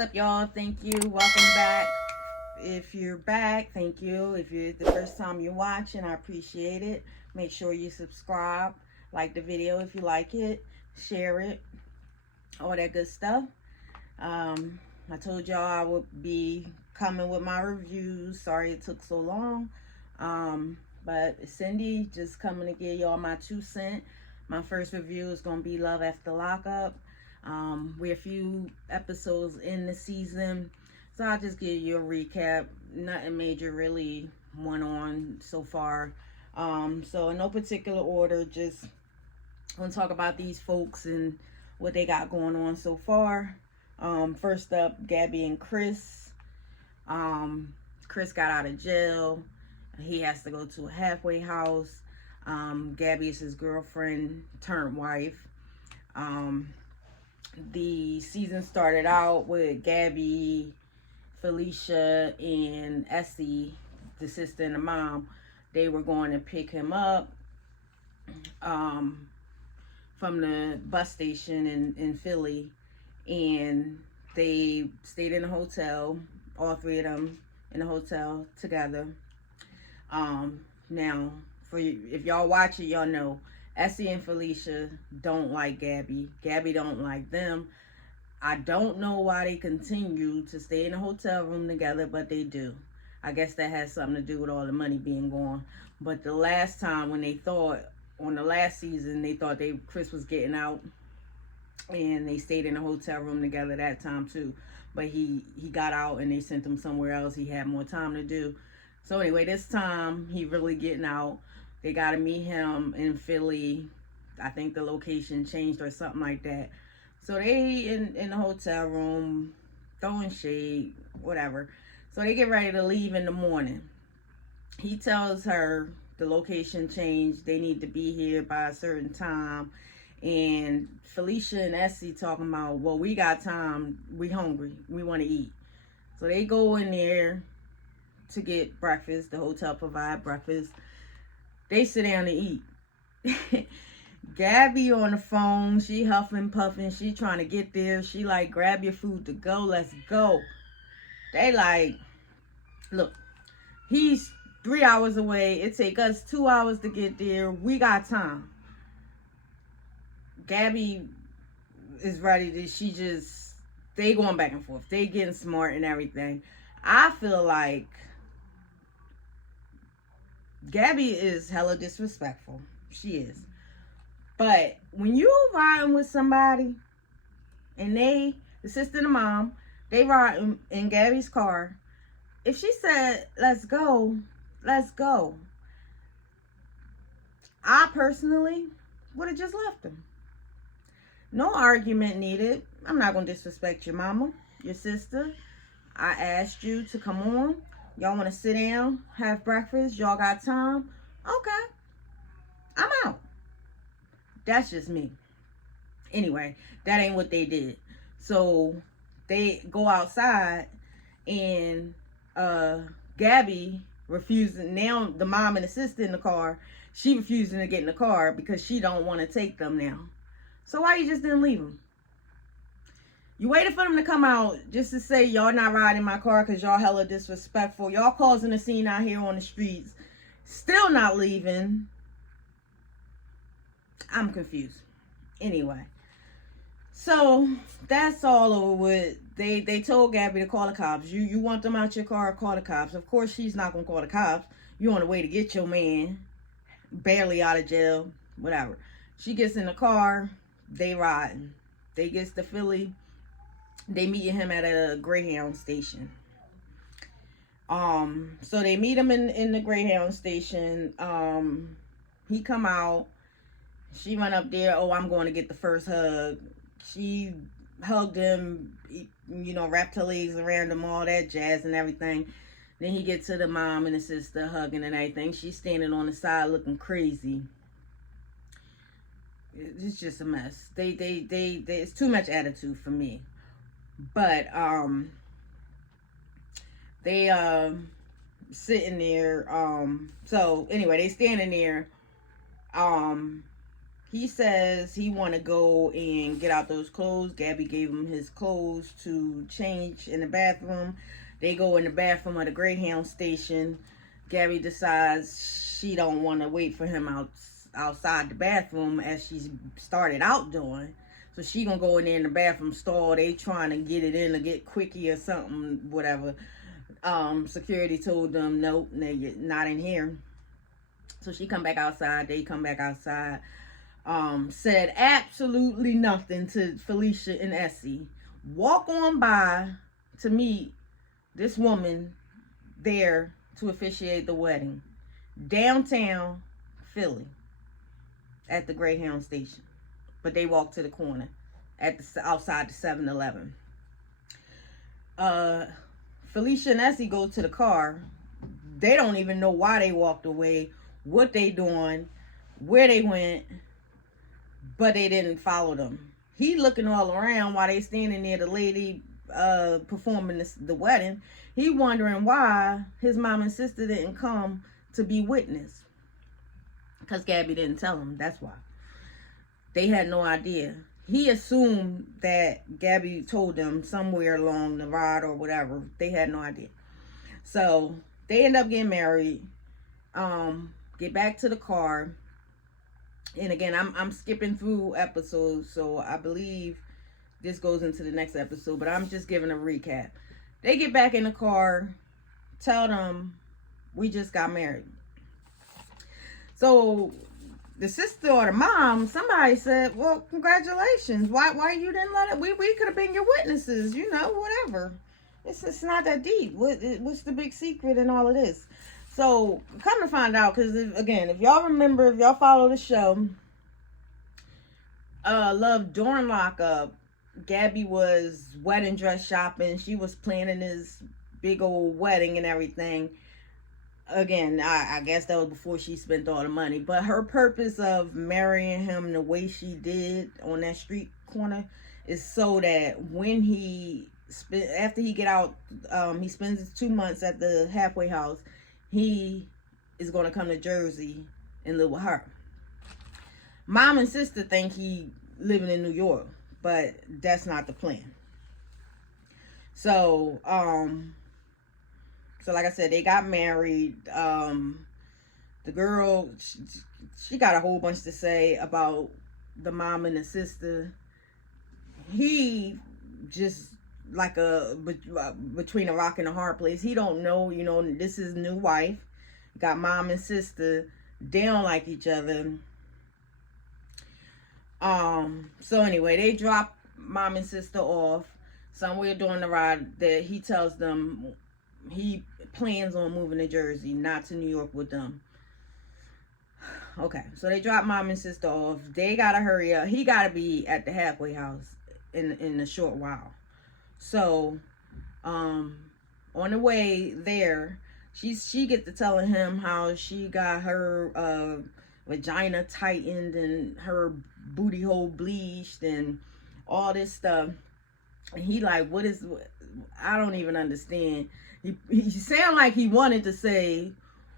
up, y'all? Thank you. Welcome back. If you're back, thank you. If you're the first time you're watching, I appreciate it. Make sure you subscribe, like the video if you like it, share it, all that good stuff. I told y'all I would be coming with my reviews. Sorry it took so long. But Cindy just coming to give y'all my 2 cents. My first review is going to be Love After Lockup. We're a few episodes in the season, so I'll just give you a recap. Nothing major really went on so far. So in no particular order, just want to talk about these folks and what they got going on so far. First up, Gabby and Chris. Chris got out of jail. He has to go to a halfway house. Gabby is his girlfriend turned wife. The season started out with Gabby, Felicia, and Essie, the sister and the mom. They were going to pick him up from the bus station in Philly, and they stayed in a hotel, all three of them in a hotel together. Now, if y'all watch it, y'all know Essie and Felicia don't like Gabby. Gabby don't like them. I don't know why they continue to stay in a hotel room together, but they do. I guess that has something to do with all the money being gone. But the last time when they thought, on the last season, they thought Chris was getting out, and they stayed in a hotel room together that time too. But he got out and they sent him somewhere else. He had more time to do. So anyway, this time he really getting out. They got to meet him in Philly. I think the location changed or something like that. So they in the hotel room, throwing shade, whatever. So they get ready to leave in the morning. He tells her the location changed. They need to be here by a certain time. And Felicia and Essie talking about, well, we got time. We hungry. We want to eat. So they go in there to get breakfast. The hotel provide breakfast. They sit down to eat. Gabby on the phone. She huffing, puffing. She trying to get there. She like, grab your food to go. Let's go. They like, look, he's 3 hours away. It take us 2 hours to get there. We got time. Gabby is ready to, they going back and forth. They getting smart and everything. I feel like Gabby is hella disrespectful. She is. But when you riding with somebody and the sister and the mom, they ride in Gabby's car. If she said, let's go, let's go. I personally would have just left them. No argument needed. I'm not going to disrespect your mama, your sister. I asked you to come on. Y'all want to sit down, have breakfast? Y'all got time? Okay. I'm out. That's just me. Anyway, that ain't what they did. So they go outside and Gabby refusing. Now the mom and the sister in the car. She refusing to get in the car because she don't want to take them now. So why you just didn't leave them? You waited for them to come out just to say y'all not riding my car because y'all hella disrespectful. Y'all causing a scene out here on the streets. Still not leaving. I'm confused. Anyway. So that's all over with. They told Gabby to call the cops. You want them out your car, call the cops. Of course she's not going to call the cops. You on the way to get your man. Barely out of jail. Whatever. She gets in the car. They riding. They gets to Philly. They meet him at a Greyhound station. So they meet him in the Greyhound station. He come out. She went up there. Oh, I'm going to get the first hug. She hugged him, wrapped her legs around him, all that jazz and everything. Then he gets to the mom and the sister hugging and everything. She's standing on the side looking crazy. It's just a mess. They it's too much attitude for me. But they sitting there. So anyway, they standing there. he says he want to go and get out those clothes. Gabby gave him his clothes to change in the bathroom. They go in the bathroom at the Greyhound station. Gabby decides she don't want to wait for him outside the bathroom as she started out doing. So she gonna go in there in the bathroom stall. They trying to get it in to get quickie or something, whatever. Security told them, nope, you're not in here. So she come back outside. They come back outside. Said absolutely nothing to Felicia and Essie. Walk on by to meet this woman there to officiate the wedding. Downtown Philly at the Greyhound station. But they walk to the corner outside the 7-Eleven. Felicia and Essie go to the car. They don't even know why they walked away, what they doing, where they went, but they didn't follow them. He looking all around while they standing near the lady performing the wedding. He wondering why his mom and sister didn't come to be witness. Because Gabby didn't tell him. That's why. They had no idea. He assumed that Gabby told them somewhere along the ride or whatever. They had no idea. So they end up getting married. Get back to the car. And again, I'm skipping through episodes, so I believe this goes into the next episode, but I'm just giving a recap. They get back in the car, tell them we just got married. So the sister or the mom, somebody said, well, congratulations. Why you didn't let it? We could have been your witnesses, whatever. It's not that deep. What's the big secret in all of this? So come to find out, because again, if y'all remember, if y'all follow the show, Love during lockup, Gabby was wedding dress shopping. She was planning this big old wedding and everything. Again, I guess that was before she spent all the money. But her purpose of marrying him the way she did on that street corner is so that when after he get out, he spends his 2 months at the halfway house, he is going to come to Jersey and live with her. Mom and sister think he living in New York, but that's not the plan. So, like I said, they got married. The girl, she got a whole bunch to say about the mom and the sister. He just like between a rock and a hard place. He don't know, this is new wife. Got mom and sister. They don't like each other. So anyway, they drop mom and sister off somewhere during the ride that he tells them he plans on moving to Jersey, not to New York with them. Okay, so they drop mom and sister off. They gotta hurry up. He gotta be at the halfway house in a short while. So, on the way there, she gets to telling him how she got her vagina tightened and her booty hole bleached and all this stuff. And he like, I don't even understand. He sound like he wanted to say,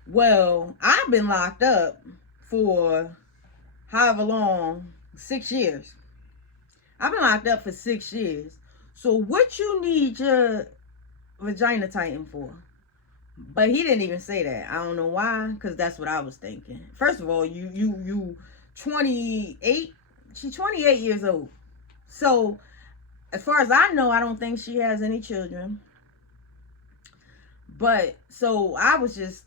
well, I've been locked up for however long, 6 years. I've been locked up for 6 years. So what you need your vagina tightened for? But he didn't even say that. I don't know why, because that's what I was thinking. First of all, you 28. She's 28 years old. So as far as I know, I don't think she has any children. But so I was just,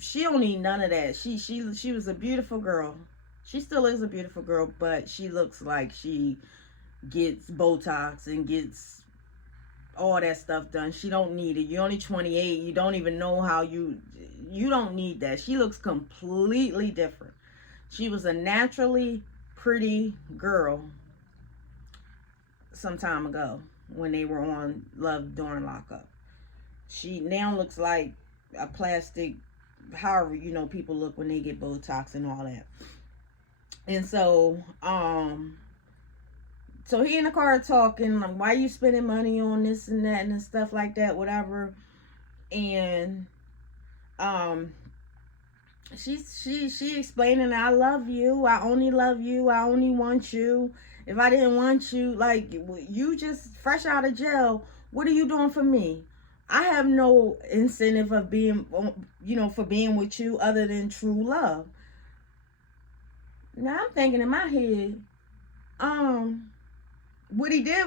she don't need none of that. She was a beautiful girl. She still is a beautiful girl, but she looks like she gets Botox and gets all that stuff done. She don't need it. You're only 28. You don't even know how you don't need that. She looks completely different. She was a naturally pretty girl some time ago when they were on Love during lockup. She now looks like a plastic, however, people look when they get Botox and all that. And so, so he in the car talking, like, why you spending money on this and that and stuff like that, whatever. And she explaining, I love you. I only love you. I only want you. If I didn't want you, like, you just fresh out of jail, what are you doing for me? I have no incentive of being, for being with you other than true love. Now I'm thinking in my head, what he did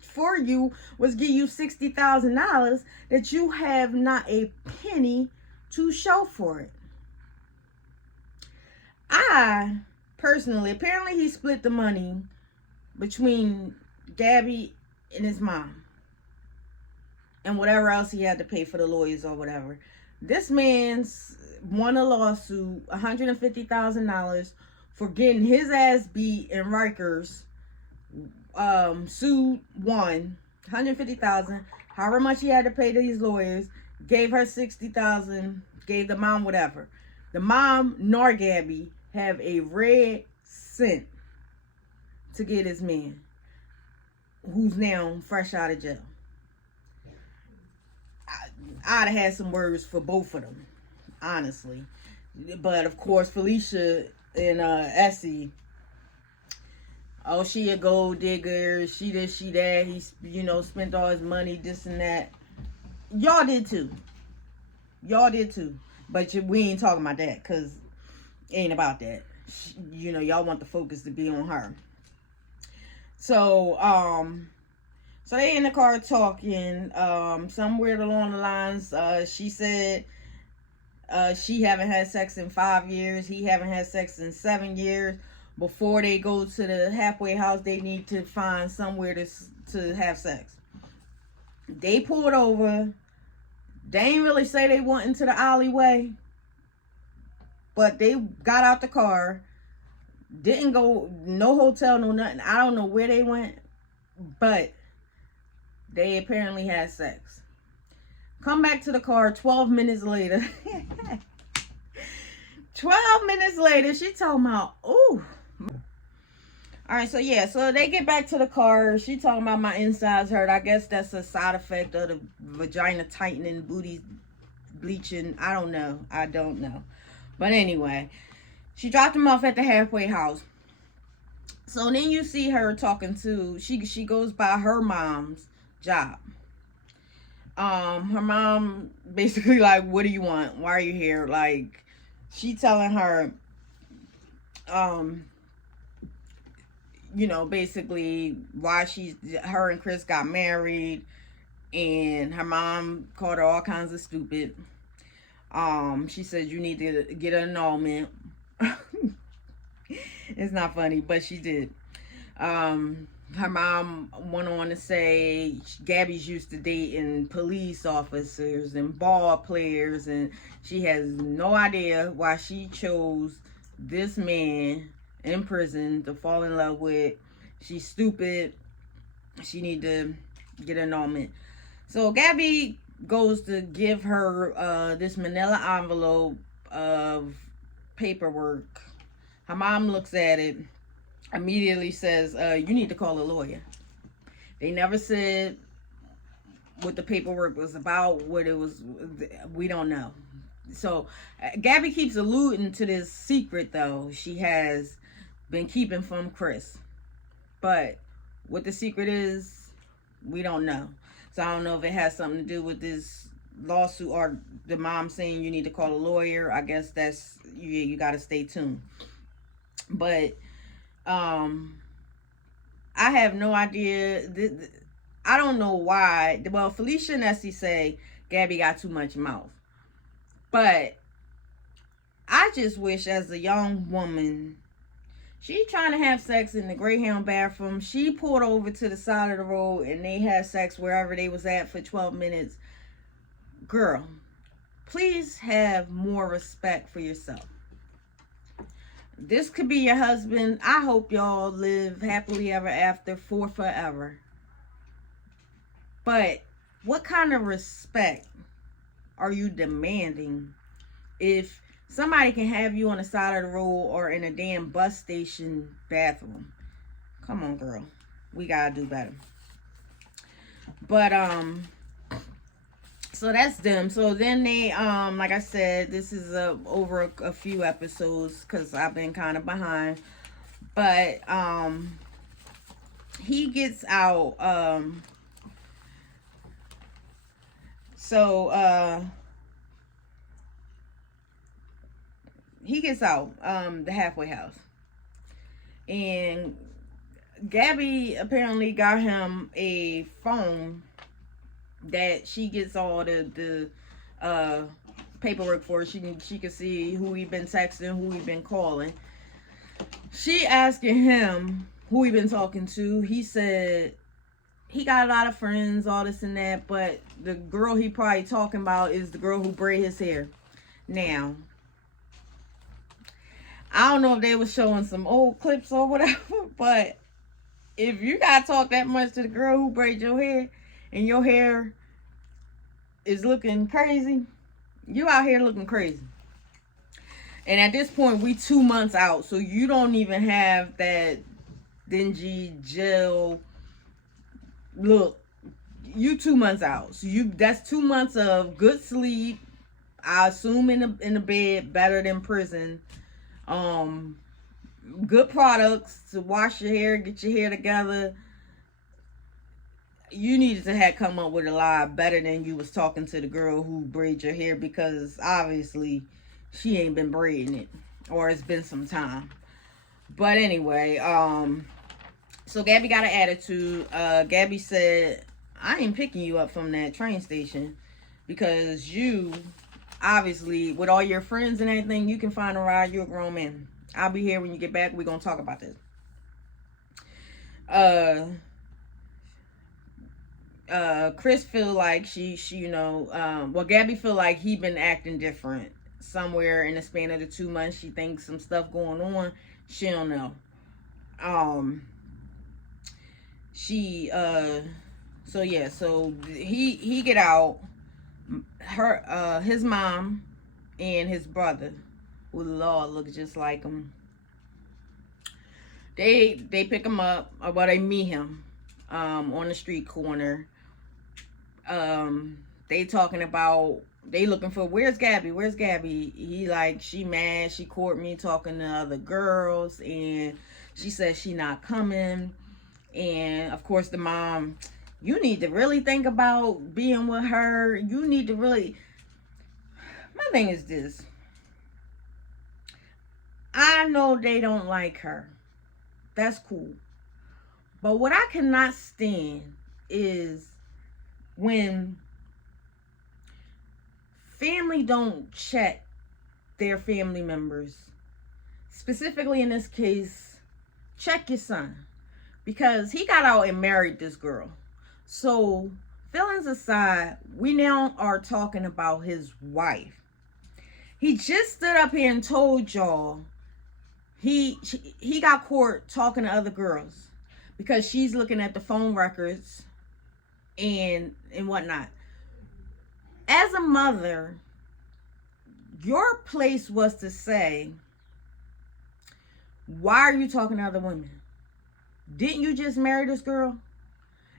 for you was give you $60,000 that you have not a penny to show for it. I personally, apparently he split the money between Gabby and his mom and whatever else he had to pay for the lawyers or whatever. This man's won a lawsuit, $150,000 for getting his ass beat in Rikers. Sued, won $150,000. However much he had to pay to these lawyers, gave her $60,000, gave the mom whatever. The mom nor Gabby have a red cent to get his man, who's now fresh out of jail. I'd have had some words for both of them, honestly. But of course, Felicia and Essie, oh, she a gold digger, she this, she that, he, spent all his money, this and that. Y'all did too. But we ain't talking about that, because it ain't about that. Y'all want the focus to be on her. So, so they in the car talking, somewhere along the lines, she said, she haven't had sex in 5 years, he haven't had sex in 7 years. Before they go to the halfway house, they need to find somewhere to have sex. They pulled over. They ain't really say they went into the alleyway, but they got out the car. Didn't go, no hotel, no nothing. I don't know where they went, but they apparently had sex. Come back to the car 12 minutes later. 12 minutes later, she talking about, ooh. All right, so yeah, so they get back to the car. She talking about my insides hurt. I guess that's a side effect of the vagina tightening, booty bleaching. I don't know. But anyway, she dropped him off at the halfway house. So then you see her talking to, she goes by her mom's job. Her mom basically like, what do you want? Why are you here? Like, she telling her, basically why her and Chris got married, and her mom called her all kinds of stupid. She said you need to get an annulment. It's not funny, but she did. Her mom went on to say Gabby's used to dating police officers and ball players, and she has no idea why she chose this man in prison to fall in love with. She's stupid. She need to get an annulment. So Gabby goes to give her this manila envelope of paperwork. Her mom looks at it, immediately says, you need to call a lawyer. They never said what the paperwork was about, what it was. We don't know. So Gabby keeps alluding to this secret, though, she has been keeping from Chris. But what the secret is, we don't know. So I don't know if it has something to do with this lawsuit or the mom saying you need to call a lawyer. I guess that's, you got to stay tuned. But I have no idea. I don't know why. Well, Felicia and Essie say Gabby got too much mouth. But I just wish, as a young woman, she trying to have sex in the Greyhound bathroom. She pulled over to the side of the road and they had sex wherever they was at for 12 minutes. Girl, please have more respect for yourself. This could be your husband. I hope y'all live happily ever after for forever. But what kind of respect are you demanding if somebody can have you on the side of the road or in a damn bus station bathroom? Come on, girl. We gotta do better. But So that's them. So then they, like I said, this is over a few episodes because I've been kind of behind. But he gets out. He gets out the halfway house, and Gabby apparently got him a phone that she gets all the paperwork for. She can see who he been texting, who he been calling. She asking him who he been talking to. He said he got a lot of friends, all this and that, but the girl he probably talking about is the girl who braid his hair. Now, I don't know if they was showing some old clips or whatever, but if you gotta talk that much to the girl who braid your hair and your hair is looking crazy, you out here looking crazy. And at this point, we 2 months out, so you don't even have that dingy gel look. You 2 months out, so that's 2 months of good sleep. I assume in the bed, better than prison. Good products to wash your hair, get your hair together. You needed to have come up with a lie better than you was talking to the girl who braided your hair, because obviously she ain't been braiding it, or it's been some time. But anyway, so Gabby got an attitude. Gabby said, I ain't picking you up from that train station because you, obviously, with all your friends and everything, you can find a ride. You're a grown man. I'll be here when you get back. We're going to talk about this. Chris feel like she Gabby feel like he been acting different somewhere in the span of the 2 months. She thinks some stuff going on. She don't know. So he get out. His mom and his brother, who Lord looks just like him, they pick him up, or they meet him on the street corner. They talking about, they looking for, where's Gabby? He like, she mad, she caught me talking to other girls, and she says she not coming. And of course the mom, you need to really think about being with her. You need to really, my thing is this, I know they don't like her, that's cool, but what I cannot stand is when family don't check their family members. Specifically in this case, check your son, because he got out and married this girl. So feelings aside, we now are talking about his wife. He just stood up here and told y'all he got caught talking to other girls because she's looking at the phone records and whatnot. As a mother, your place was to say, why are you talking to other women? Didn't you just marry this girl?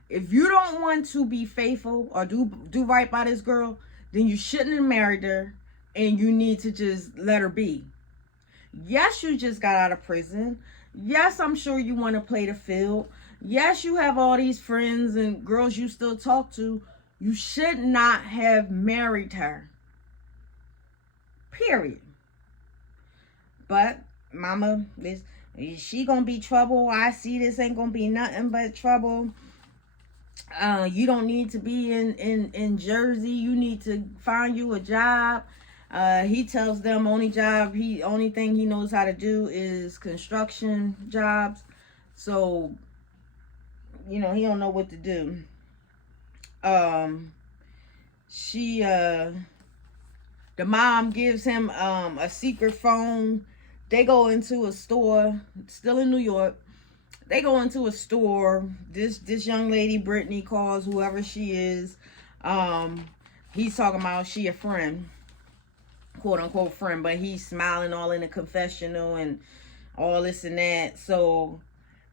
If you don't want to be faithful or do right by this girl, then you shouldn't have married her, and you need to just let her be. Yes, you just got out of prison. Yes, I'm sure you want to play the field. Yes, you have all these friends and girls you still talk to. You should not have married her. Period. But mama, she gonna be trouble. I see this ain't gonna be nothing but trouble. You don't need to be in Jersey. You need to find you a job. He tells them only thing he knows how to do is construction jobs. So, he don't know what to do. The mom gives him a secret phone. They go into a store, still in New York. They go into a store. This young lady, Brittany, calls whoever she is. He's talking about she a friend, quote unquote friend, but he's smiling all in the confessional and all this and that. So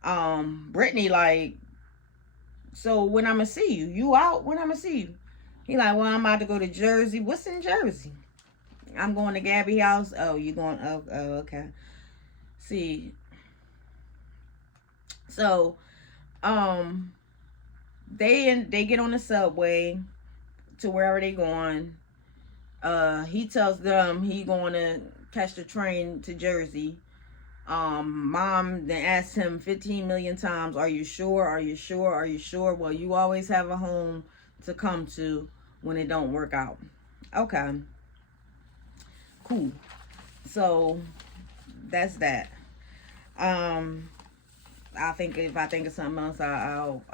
Brittany like, so when I'ma see you? You out? When I'ma see you? He like, well, I'm about to go to Jersey. What's in Jersey? I'm going to Gabby house. Oh, you going? Oh, okay. See, so, they get on the subway to wherever they going. He tells them he going to catch the train to Jersey. Mom then asked him 15 million times, are you sure? Are you sure? Are you sure? Well, you always have a home to come to when it don't work out. Okay. Cool. So that's that. I think if I think of something else, I'll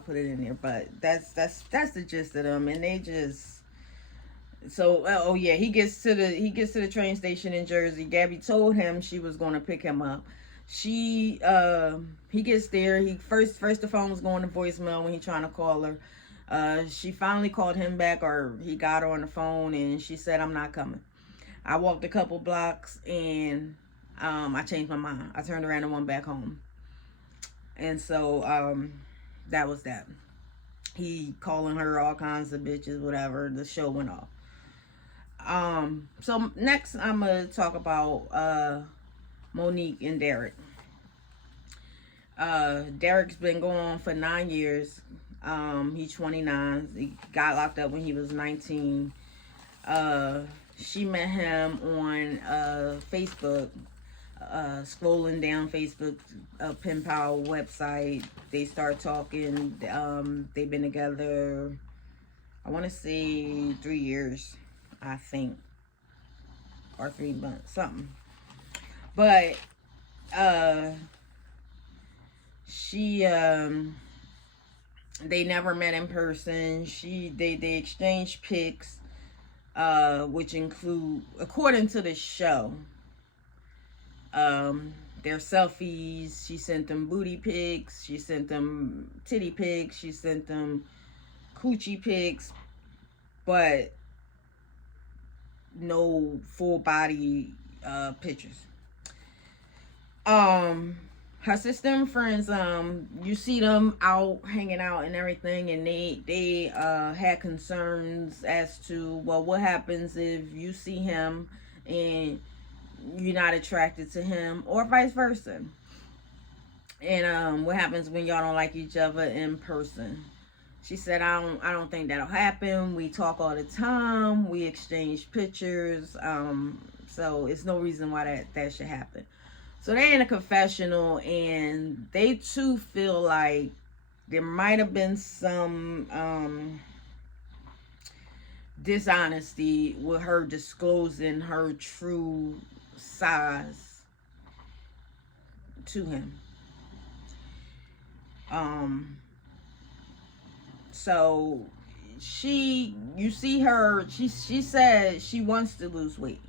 put it in there. But that's the gist of them, and they just. So oh yeah, he gets to the train station in Jersey. Gabby told him she was going to pick him up. He gets there. He first the phone was going to voicemail when he trying to call her. She finally called him back, or he got her on the phone, and she said, I'm not coming. I walked a couple blocks and I changed my mind. I turned around and went back home. And so that was that. He calling her all kinds of bitches, whatever. The show went off. So next I'm gonna talk about Monique and Derek. Derek's been going on for 9 years. He's 29. He got locked up when he was 19. She met him on Facebook, scrolling down Facebook, Pen Pal website. They start talking. They've been together, I want to say 3 years, I think, or 3 months, something. But she they never met in person. They exchanged pics, which include, according to the show, their selfies. She sent them booty pics, she sent them titty pics, she sent them coochie pics, but no full body pictures. Her sister and friends, you see them out hanging out and everything, and they had concerns as to, well, what happens if you see him and you're not attracted to him, or vice versa, and what happens when y'all don't like each other in person. She said, I don't think that'll happen. We talk all the time, we exchange pictures, so it's no reason why that should happen. So they're in a confessional, and they too feel like there might have been some dishonesty with her disclosing her true size to him. So you see her, she said she wants to lose weight.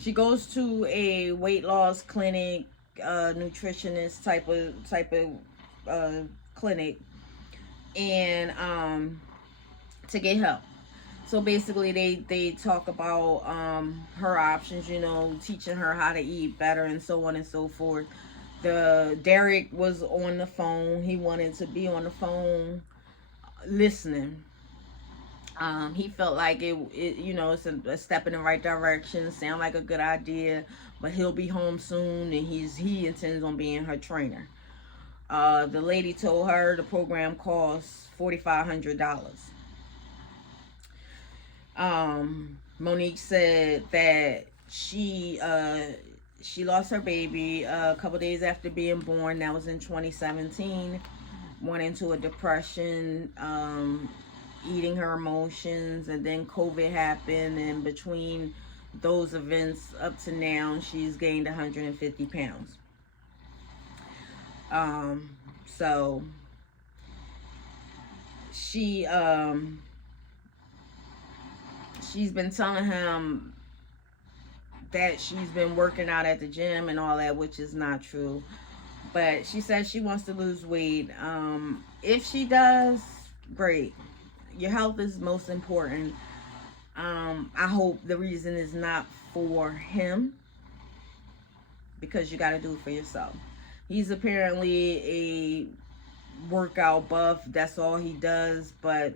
She goes to a weight loss clinic, nutritionist type of clinic, and to get help. So basically they talk about her options, teaching her how to eat better and so on and so forth. Derek was on the phone. He wanted to be on the phone listening. He felt like it's a step in the right direction, sound like a good idea, but he'll be home soon, and he intends on being her trainer. The lady told her the program costs $4,500. Monique said that she lost her baby a couple days after being born. That was in 2017. Went into a depression, eating her emotions, and then COVID happened, and between those events up to now, she's gained 150 pounds. So she's been telling him that she's been working out at the gym and all that, which is not true. But she says she wants to lose weight. If she does, great. Your health is most important. I hope the reason is not for him, because you got to do it for yourself. He's apparently a workout buff. That's all he does. But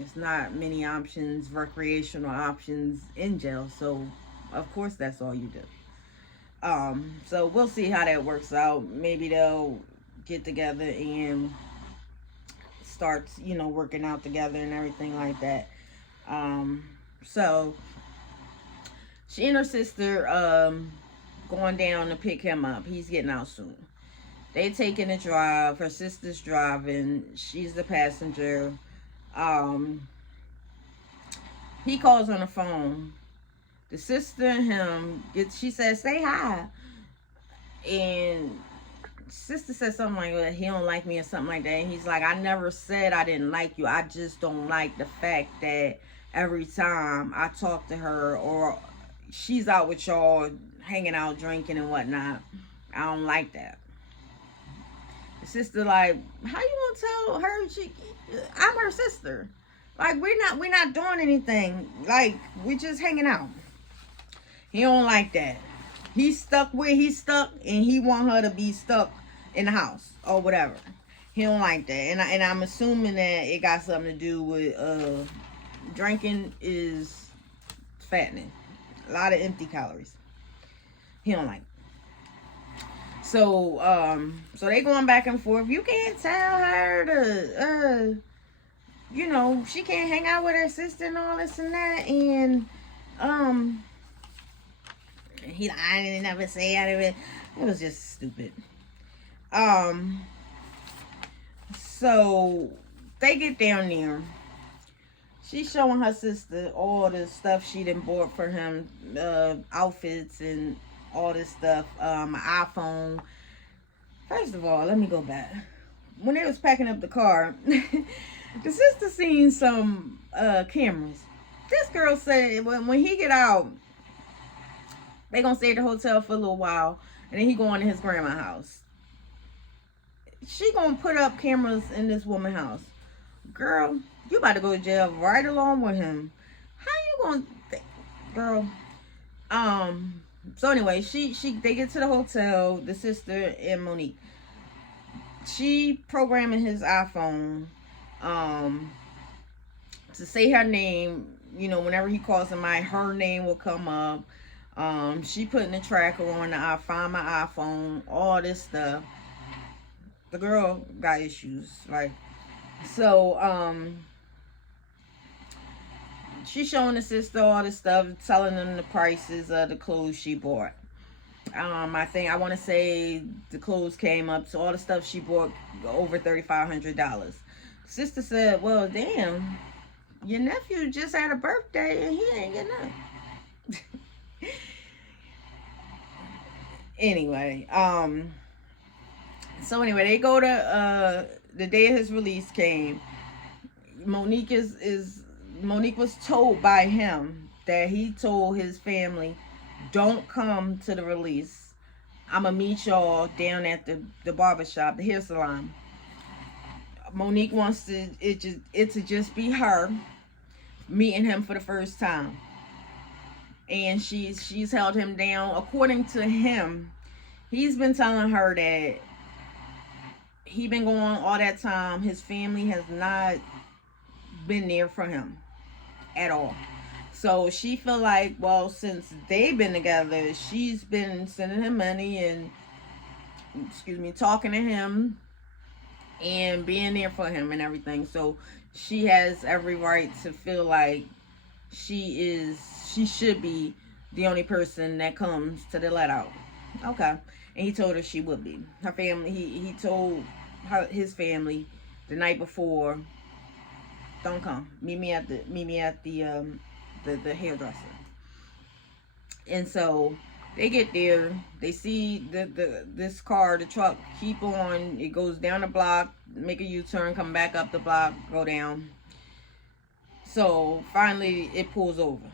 It's not many options, recreational options in jail. So, of course, that's all you do. So we'll see how that works out. Maybe they'll get together and start, working out together and everything like that. So she and her sister going down to pick him up. He's getting out soon. They taking a drive. Her sister's driving. She's the passenger. He calls on the phone. The sister and him she says, say hi. And sister said something like, well, he don't like me or something like that. And he's like, I never said I didn't like you. I just don't like the fact that every time I talk to her or she's out with y'all hanging out, drinking and whatnot, I don't like that. The sister like, how you gonna tell her I'm her sister? Like, we're not doing anything. Like, we're just hanging out. He don't like that. He's stuck where he's stuck, and he want her to be stuck in the house or whatever. He don't like that, and I'm assuming that it got something to do with drinking is fattening, a lot of empty calories. He don't like. So they going back and forth. You can't tell her to she can't hang out with her sister and all this and that, and I didn't ever say out of it. It was just stupid. So they get down there. She's showing her sister all the stuff she done bought for him, outfits and all this stuff. An iPhone. First of all, let me go back. When they was packing up the car, the sister seen some cameras. This girl said when he get out, they gonna stay at the hotel for a little while, and then he going to his grandma's house. She gonna put up cameras in this woman's house. Girl, you about to go to jail right along with him. How you gonna girl? So anyway, they get to the hotel, the sister and Monique. She programming his iPhone to say her name. Whenever he calls him out, her name will come up. She putting the tracker on I find my iPhone, all this stuff. The girl got issues, right? So she's showing the sister all this stuff, telling them the prices of the clothes she bought. I want to say the clothes came up to all the stuff she bought over $3,500. Sister said, well, damn, your nephew just had a birthday and he ain't getting nothing. Anyway, so anyway, they go to the day of his release came. Monique was told by him that he told his family, don't come to the release. I'm gonna meet y'all down at the barbershop, the hair salon. Monique wants it to just be her meeting him for the first time. And she's held him down. According to him, he's been telling her that he been going all that time. His family has not been there for him at all. So she feel like, well, since they've been together, she's been sending him money and, talking to him and being there for him and everything. So she has every right to feel like she should be the only person that comes to the let out. Okay. And he told her she would be. Her family, he told his family the night before, don't come. Meet me at the hairdresser. And so they get there, they see this car, the truck, keep on, it goes down the block, make a U-turn, come back up the block, go down. So finally it pulls over.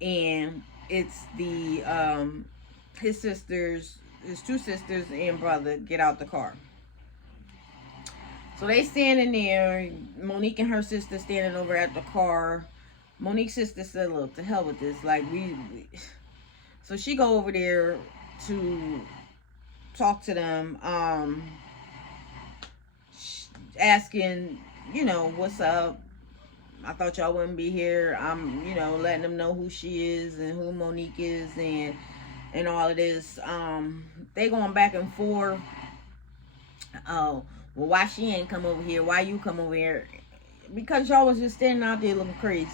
And it's his two sisters and brother get out the car. So they standing there, Monique and her sister standing over at the car. Monique's sister said, look, to hell with this. Like, so she go over there to talk to them, asking, what's up, I thought y'all wouldn't be here. I'm, you know, letting them know who she is and who Monique is and all of this. They going back and forth. Oh, well, why she ain't come over here? Why you come over here? Because y'all was just standing out there looking crazy.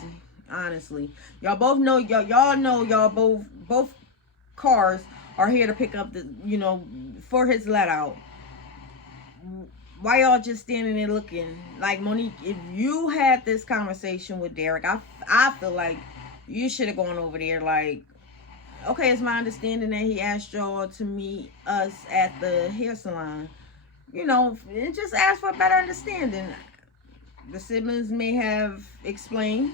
Honestly, y'all both know y'all know y'all both cars are here to pick up the, you know, for his let out. Why y'all just standing there looking? Like, Monique, if you had this conversation with Derek, I feel like you should have gone over there. Like, okay, it's my understanding that he asked y'all to meet us at the hair salon. You know, and just ask for a better understanding. The siblings may have explained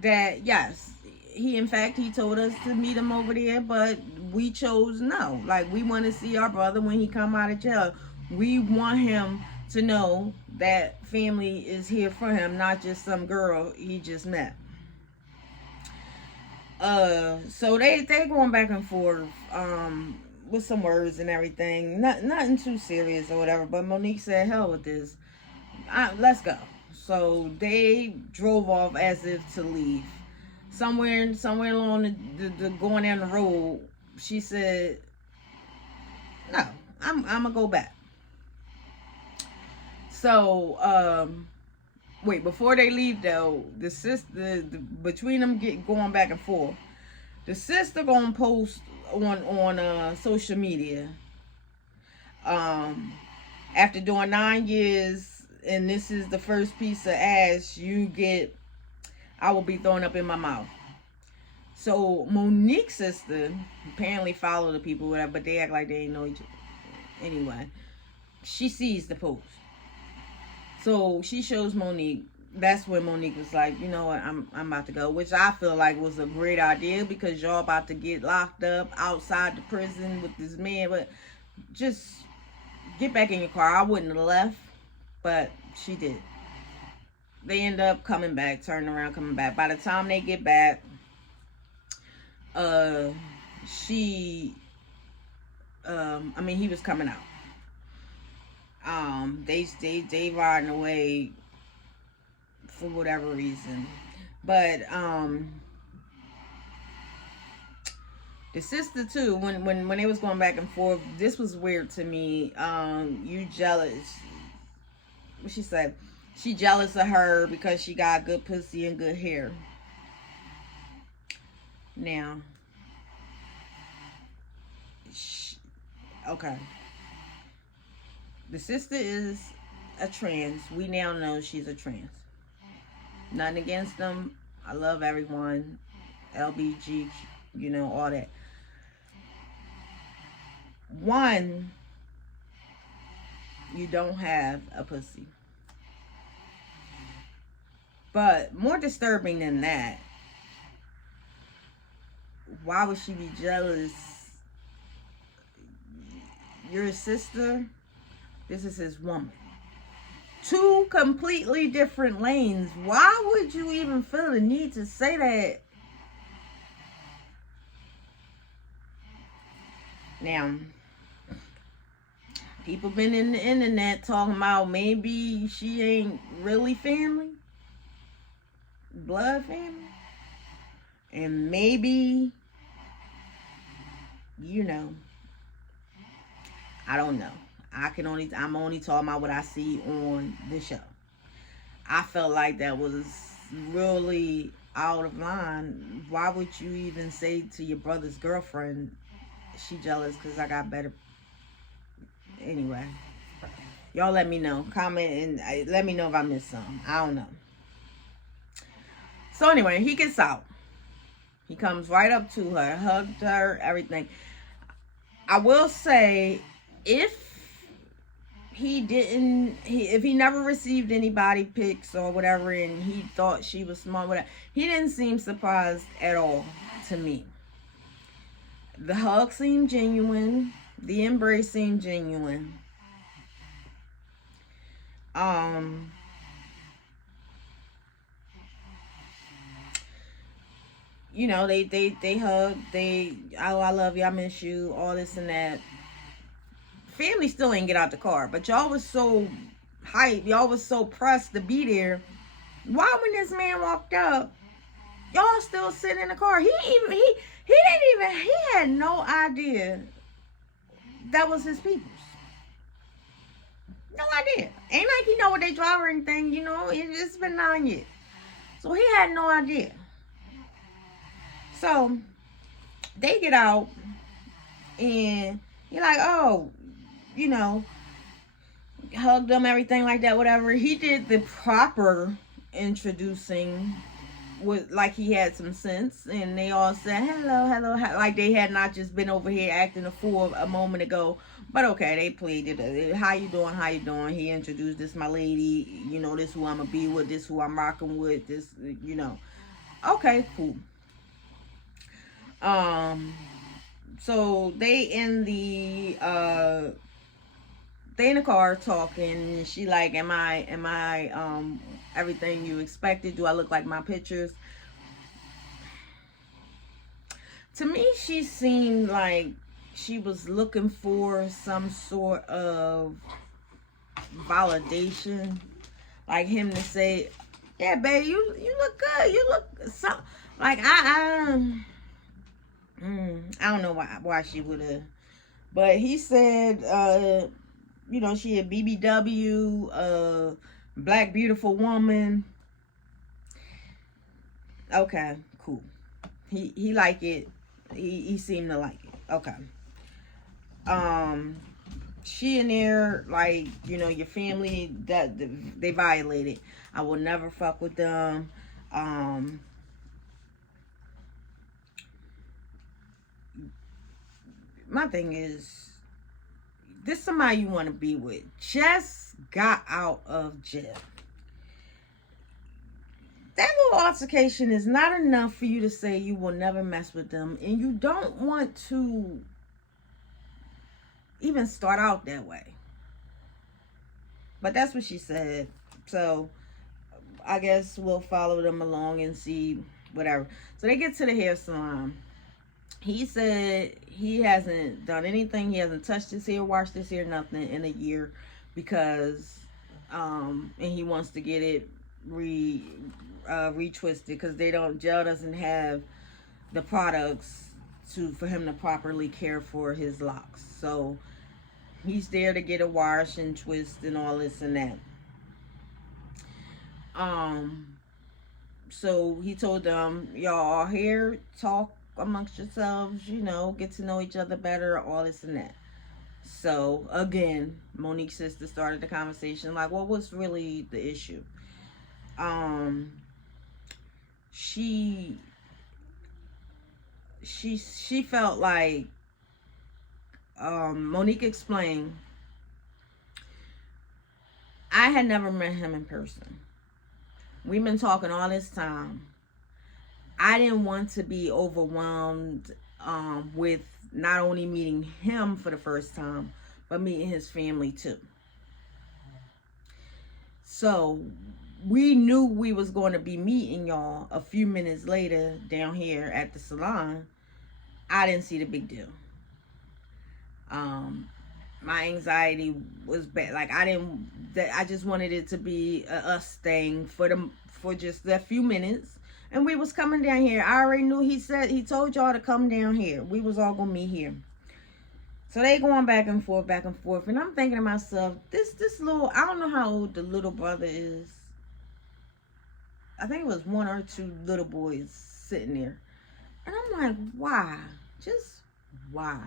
that, yes, he told us to meet him over there, but we chose no. Like, we want to see our brother when he come out of jail. We want him to know that family is here for him, not just some girl he just met. So they going back and forth with some words and everything. Nothing too serious or whatever, but Monique said, hell with this. Let's go. So they drove off as if to leave. Somewhere along the going down the road, she said, no, I'm gonna go back. So wait, before they leave though, the sister, between them going back and forth, the sister gonna post on social media, after doing 9 years, and this is the first piece of ass you get, I will be throwing up in my mouth. So Monique's sister apparently follow the people, whatever, but they act like they ain't know each other. Anyway, she sees the post. So she shows Monique. That's when Monique was like, you know what, I'm about to go, which I feel like was a great idea, because y'all about to get locked up outside the prison with this man. But just get back in your car. I wouldn't have left, but she did. They end up coming back, turning around, coming back. By the time they get back, he was coming out. They riding away for whatever reason, but the sister too, when they was going back and forth, this was weird to me. You jealous? What she said? She jealous of her because she got good pussy and good hair. Now, okay. The sister is a trans. We now know she's a trans. Nothing against them. I love everyone. LBG, you know, all that. One, you don't have a pussy. But more disturbing than that, why would she be jealous? Your sister, this is his woman. Two completely different lanes. Why would you even feel the need to say that? Now, people been in the internet talking about maybe she ain't really family, blood family, and maybe, you know, I don't know. I'm only talking about what I see on the show. I felt like that was really out of line. Why would you even say to your brother's girlfriend, she jealous because I got better? Anyway, y'all let me know. Comment and let me know if I missed something. I don't know. So anyway, he gets out. He comes right up to her, hugged her, everything. I will say, if he never received any body pics or whatever, and he thought she was smart, whatever, he didn't seem surprised at all to me. The hug seemed genuine. The embrace seemed genuine. You know, they hug. I love you, I miss you, all this and that. Family still ain't get out the car, but y'all was so hyped, y'all was so pressed to be there Why when this man walked up, y'all still sitting in the car? He had no idea that was his people's. No idea. Ain't like he know what they drive or anything, you know. It's been 9 years. So he had no idea. So they get out and he like, oh, you know, hugged them, everything like that, whatever. He did the proper introducing with like he had some sense, and they all said hello, hello, like they had not just been over here acting a fool a moment ago. But okay, they pleaded, how you doing, how you doing? He introduced, this my lady, you know, this who I'm gonna be with, this who I'm rocking with, this, you know. Okay, cool. So they in the car talking, and she like, am I everything you expected? Do I look like my pictures? To me, she seemed like she was looking for some sort of validation, like him to say, yeah, babe, you look good, you look so, like I don't know why she would have, but he said, you know, she a BBW, black beautiful woman. Okay, cool. He like it. He seemed to like it. Okay. She in there like, you know, your family that they violated. I will never fuck with them. My thing is, this somebody you want to be with. Just got out of jail. That little altercation is not enough for you to say you will never mess with them, and you don't want to even start out that way. But that's what she said. So I guess we'll follow them along and see whatever. So they get to the hair salon. He said he hasn't done anything. He hasn't touched his hair, washed his hair, nothing in a year, because and he wants to get it retwisted, because jail doesn't have the products for him to properly care for his locks. So he's there to get a wash and twist and all this and that. So he told them, y'all are here, talk amongst yourselves, you know, get to know each other better, all this and that. So again, Monique's sister started the conversation like, what was really the issue? She felt like, Monique explained, I had never met him in person. We've been talking all this time. I didn't want to be overwhelmed with not only meeting him for the first time, but meeting his family too. So we knew we was going to be meeting y'all a few minutes later down here at the salon. I didn't see the big deal. My anxiety was bad. Like I just wanted it to be a us thing for just a few minutes. And we was coming down here. I already knew he told y'all to come down here. We was all gonna meet here. So they going back and forth. And I'm thinking to myself, this little, I don't know how old the little brother is. I think it was one or two little boys sitting there. And I'm like, why? Just why?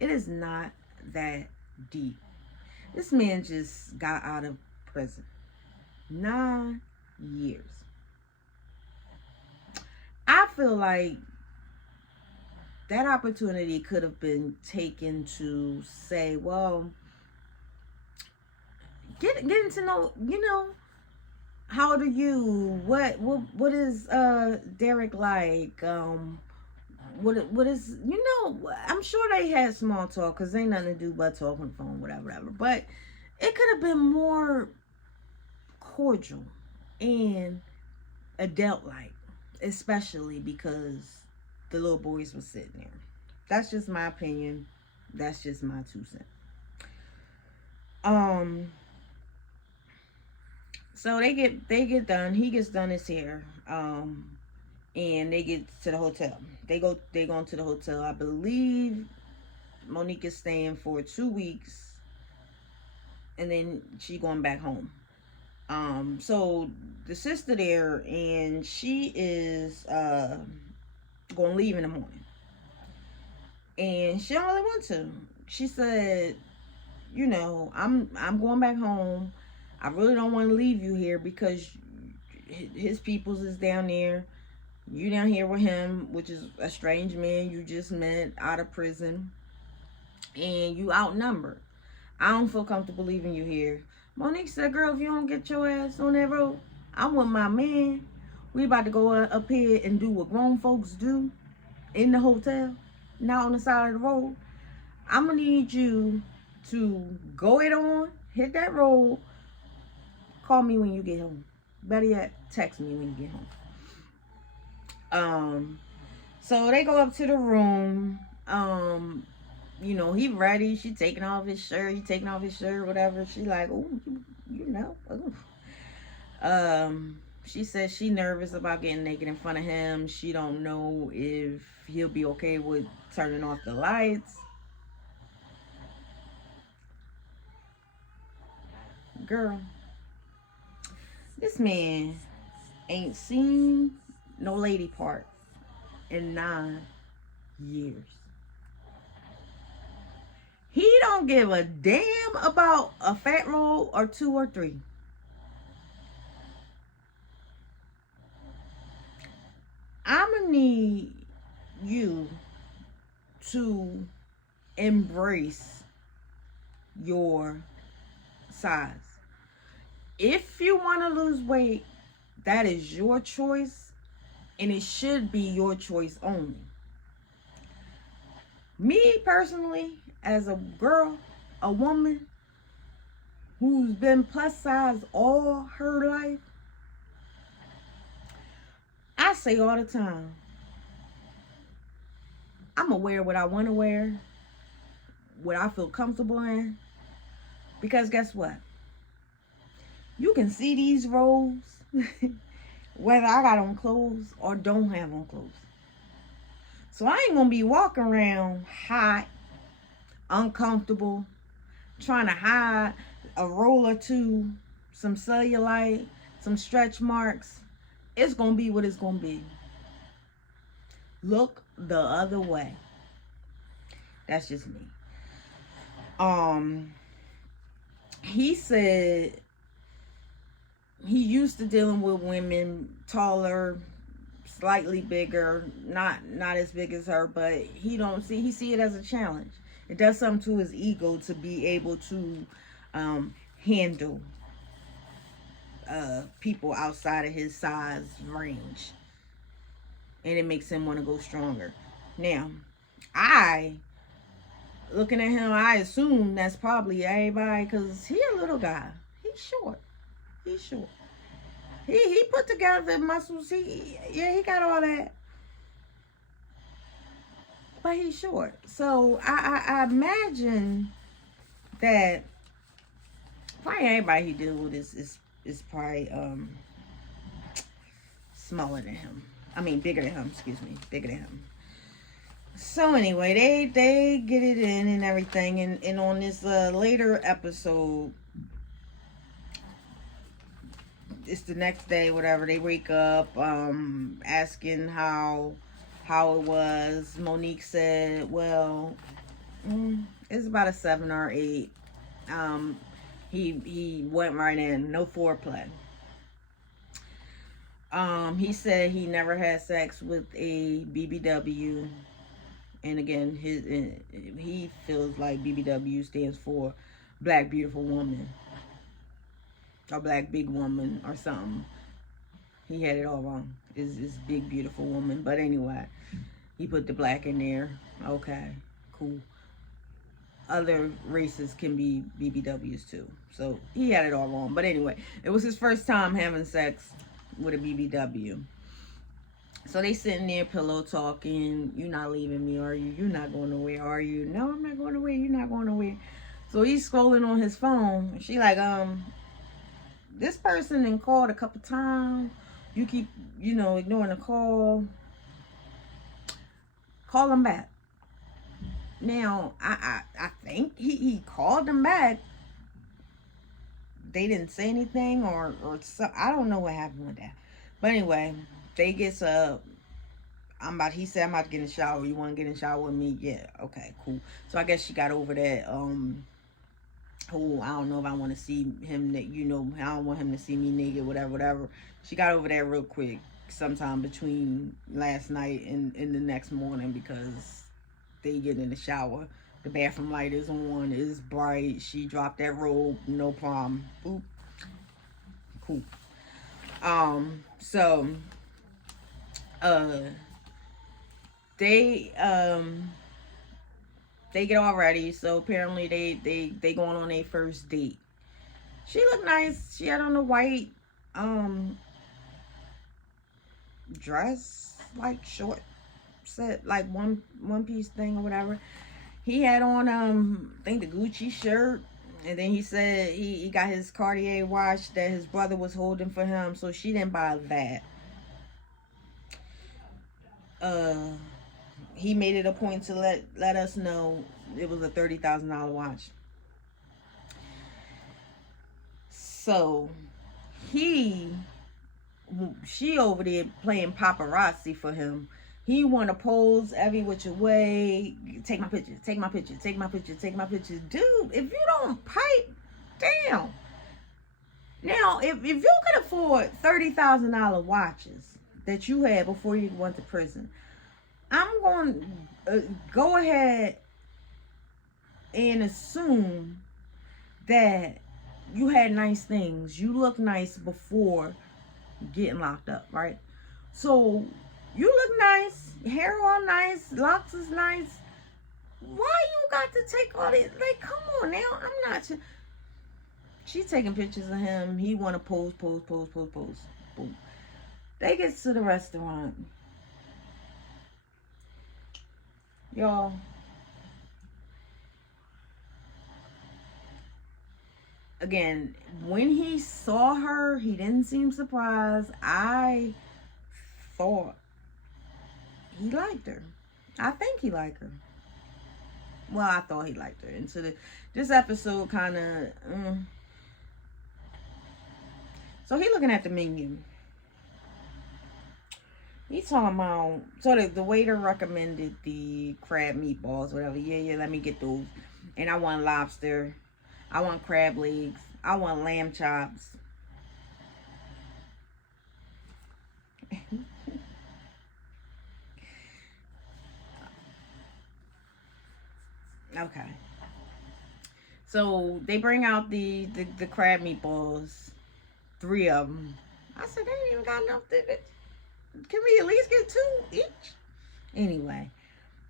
It is not that deep. This man just got out of prison. 9 years. I feel like that opportunity could have been taken to say, well, getting to know, you know, how old are you? What is Derek like? What is, you know, I'm sure they had small talk, because ain't nothing to do but talk on the phone, whatever. But it could have been more cordial and adult-like, especially because the little boys were sitting there. That's just my opinion. That's just my 2 cents. So they get done. He gets done his hair. And they get to the hotel. They go into the hotel. I believe Monique is staying for 2 weeks, and then she going back home. So the sister there, and she is gonna leave in the morning, and she don't really want to. She said, you know, I'm going back home. I really don't want to leave you here because his peoples is down there. You down here with him, which is a strange man you just met out of prison, and you outnumbered. I don't feel comfortable leaving you here. Monique said, girl, if you don't get your ass on that road, I'm with my man. We about to go up here and do what grown folks do in the hotel, not on the side of the road. I'm going to need you to go it on, hit that road, call me when you get home. Better yet, text me when you get home. So they go up to the room. You know, he ready. She taking off his shirt. He taking off his shirt, whatever. She like, oh, you know. Ooh. She says she nervous about getting naked in front of him. She don't know if he'll be okay with turning off the lights. Girl, this man ain't seen no lady part in 9 years. He don't give a damn about a fat roll or 2 or 3. I'm gonna need you to embrace your size. If you want to lose weight, that is your choice, and it should be your choice only. Me personally, as a girl, a woman who's been plus size all her life, I say all the time, I'm gonna wear what I want to wear, what I feel comfortable in, because guess what? You can see these rolls whether I got on clothes or don't have on clothes. So I ain't gonna be walking around hot, uncomfortable, trying to hide a roll or 2, some cellulite, some stretch marks. It's gonna be what it's gonna be. Look the other way. That's just me. He said he used to dealing with women taller, slightly bigger, not as big as her, but he see it as a challenge. It does something to his ego to be able to handle people outside of his size range, and it makes him want to go stronger. Now, looking at him, I assume that's probably everybody, because he a little guy. He's short. He put together muscles. He got all that, but he's short. So I imagine that probably everybody he deals with is probably smaller than him. I mean, bigger than him. Excuse me, bigger than him. So anyway, they get it in and everything, and on this later episode, it's the next day, whatever. They wake up, asking how it was. Monique said, well, it's about a 7 or 8. He went right in, no foreplay. He said he never had sex with a BBW, and again, he feels like BBW stands for Black Beautiful Woman, or Black Big Woman, or something. He had it all wrong. It's Big Beautiful Woman, but anyway, he put the black in there. Okay, cool. Other races can be BBWs too, so he had it all wrong. But anyway, it was his first time having sex with a BBW. So they sitting there pillow talking. You not leaving me, are you? You not going nowhere, are you? No, I'm not going nowhere. You not going nowhere. So he's scrolling on his phone. She like, this person then called a couple times. You keep, ignoring the call. Call them back. Now, I think he called them back. They didn't say anything or so, I don't know what happened with that. But anyway, they gets up. He said, I'm about to get in the shower. You want to get in the shower with me? Yeah. Okay, cool. So I guess she got over that. Oh, I don't know if I want to see him, I don't want him to see me naked, whatever. She got over that real quick, sometime between last night and the next morning, because they get in the shower. The bathroom light is on, it's bright. She dropped that robe, no problem. Boop. Cool. So, they get all ready. So apparently they going on their first date. She looked nice. She had on a white dress, like short set, like one piece thing or whatever. He had on I think the Gucci shirt, and then he said he got his Cartier watch that his brother was holding for him, so she didn't buy that. He made it a point to let us know it was a $30,000 watch. So she over there playing paparazzi for him. He want to pose every which way. Take my pictures, take my pictures, take my pictures, take my pictures. Dude, if you don't pipe down. Now, if you could afford $30,000 watches that you had before you went to prison, I'm going to go ahead and assume that you had nice things. You look nice before getting locked up, right? So you look nice, hair all nice, locks is nice. Why you got to take all this? Like, come on now. I'm not. She's taking pictures of him. He want to pose. Boom. They get to the restaurant. Y'all. Again, when he saw her, he didn't seem surprised. I thought he liked her. I think he liked her. Well, I thought he liked her. And so this episode kind of... So he looking at the menu. He's talking about... So the waiter recommended the crab meatballs, whatever. Yeah, let me get those. And I want lobster. I want crab legs. I want lamb chops. Okay. So they bring out the crab meatballs. 3 of them. I said, they ain't even got enough. Can we at least get 2 each? Anyway.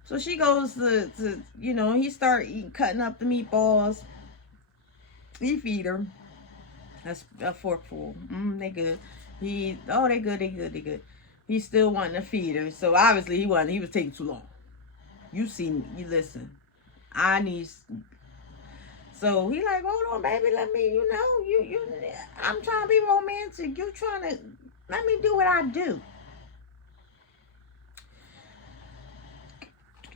So she goes to he start cutting up the meatballs. He feed her. That's a forkful. They good. They good. He's still wanting to feed her. So obviously he was taking too long. You listen. I need. So he like, hold on, baby, let me, I'm trying to be romantic. You trying to, let me do what I do.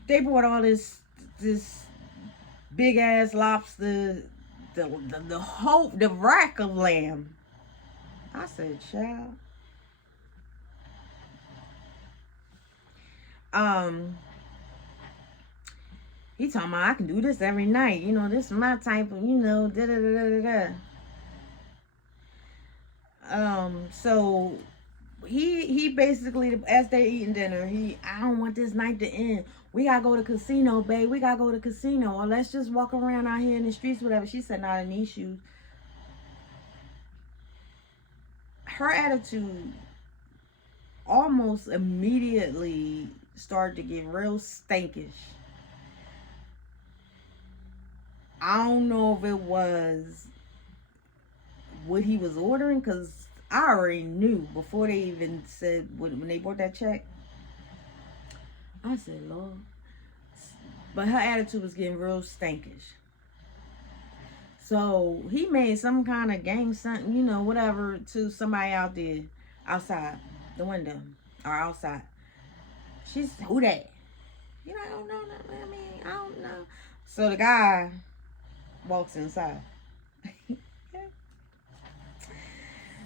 They brought all this big ass lobster, the rack of lamb. I said, child. He talking about, I can do this every night. This is my type of, So he basically, as they're eating dinner, I don't want this night to end. We gotta go to casino, babe. We gotta go to casino. Or let's just walk around out here in the streets, whatever. She said, not in these shoes. Her attitude almost immediately started to get real stankish. I don't know if it was what he was ordering, because I already knew before they even said, when they bought that check. I said, Lord. But her attitude was getting real stankish. So he made some kind of gang something, you know, whatever, to somebody out there, outside the window or outside. She's, who that? You know, I don't know. I mean, I don't know. So the guy walks inside.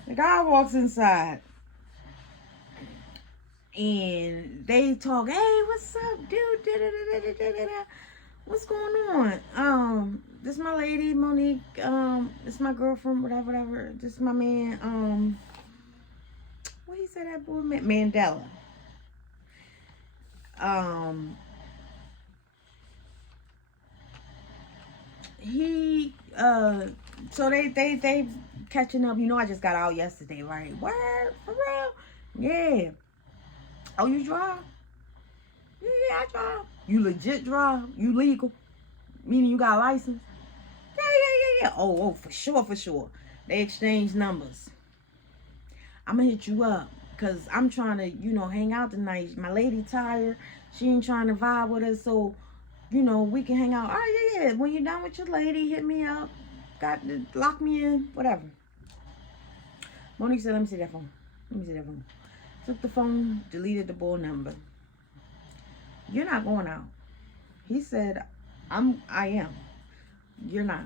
The guy walks inside. And they talk, hey, what's up, dude? Da-da-da-da-da-da-da. What's going on? This is my lady, Monique. This is my girlfriend, whatever. This is my man, what he said that boy? Mandela. So they catching up. You know, I just got out yesterday, right? Word, for real? Yeah. Oh, you drive? Yeah, I drive. You legit drive? You legal? Meaning you got a license? Yeah. Oh, for sure. They exchange numbers. I'm gonna hit you up because I'm trying to, you know, hang out tonight. My lady tired. She ain't trying to vibe with us, so, you know, we can hang out. Oh, yeah. When you're done with your lady, hit me up. Got to lock me in, whatever. Monique said, let me see that phone. Took the phone, deleted the bull number. You're not going out. He said, I am. You're not.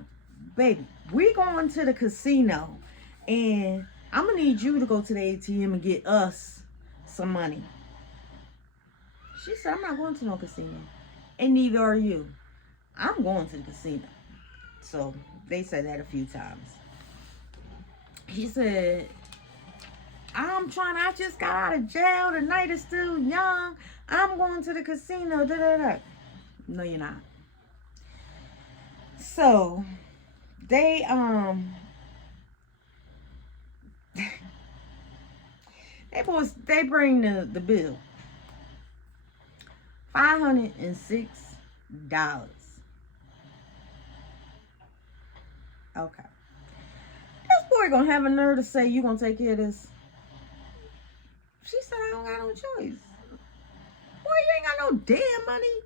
Baby, we going to the casino, and I'm going to need you to go to the ATM and get us some money. She said, I'm not going to no casino. And neither are you. I'm going to the casino. So they said that a few times. He said, I just got out of jail. The night is still young. I'm going to the casino. No, you're not. So they they bring the bill. $506. Okay. This boy gonna have a nerve to say you gonna take care of this. She said, I don't got no choice. Boy, you ain't got no damn money.